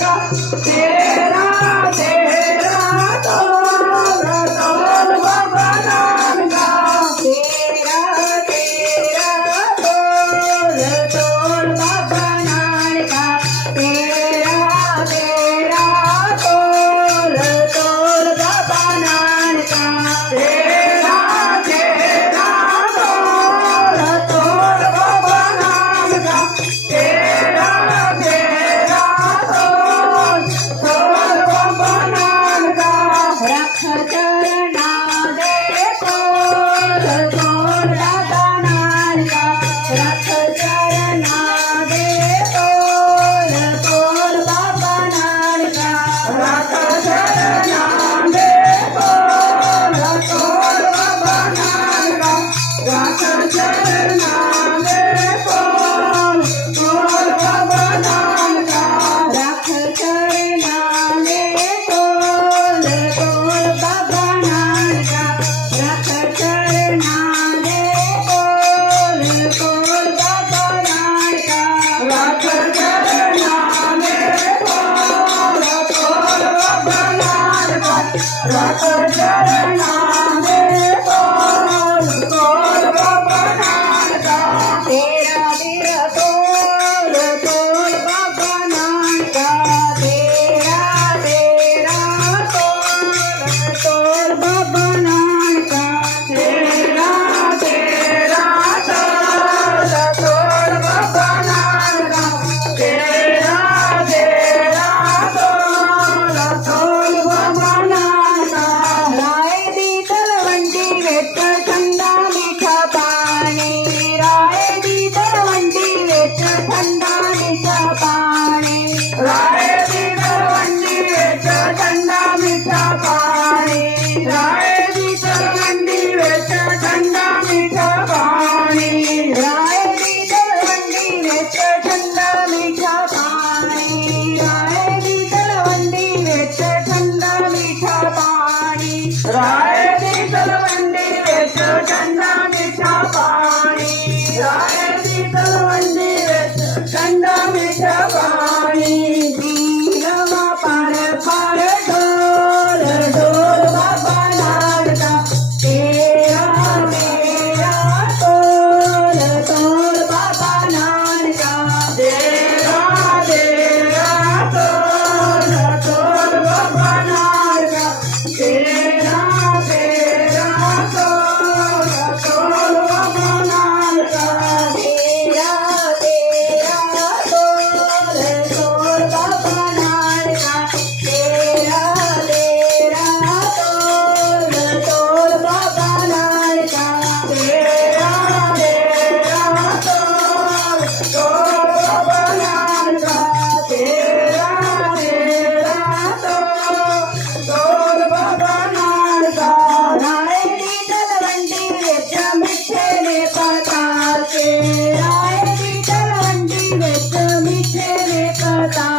का तेरा तेरा तोल तोल बाबा नाम का तेरा तेरा तोल तोल बाबा नाम का तेरा तेरा तोल तोल बाबा नाम का तेरा तेरा तोल तोल बाबा नाम का तेरा तेरा तोल तोल बाबा नाम का रख चरना दे तोल तोल दादा नाम का रख चरना दे तोल तोल बाबा नाम का रख चरना दे तोल तोल बाबा नाम का रख चरना दे तोल तोल बाबा नाम का रख चरना दे तोल तोल बाबा नाम का रख चरना दे तोल तोल बाबा नाम का रख चरना दे तोल तोल बाबा नाम का रख चरना दे तोल तोल बाबा नाम का तेरा तेरा तोल तोल बाबा नाम का तेरा तेरा तोल तोल बाबा नाम का तेरा तेरा तोल तोल बाबा नाम का तेरा तेरा तोल तोल बाबा नाम का राय दी तलवंडी विच ठंडा मीठा पानी राय दी तलवंडी विच ठंडा मीठा पानी राय दी तलवंडी विच ठंडा मीठा पानी राय दी तलवंडी विच ठंडा मीठा पानी राय दी तलवंडी विच ठंडा मीठा पानी राय दी तलवंडी विच ठंडा मीठा पानी राय दी तलवंडी विच ठंडा मीठा पानी राय दी तलवंडी विच ठंडा मीठा पानी दीनवा पर ढोल ढोल बाबा नाम का तेरा तेरा तोल तोल बाबा नाम का तेरा तेरा तोल तोल बाबा नाम का तेरा तेरा तोल तोल बाबा नाम का तेरा तेरा तोल तोल बाबा नाम का तेरा तेरा तोल तोल बाबा नाम का तेरा तेरा तोल तोल बाबा नाम का तेरा तेरा तोल तोल बाबा नाम का राय दी तलवंडी विच मिठे ने पता के राय दी तलवंडी विच मिठे ने पता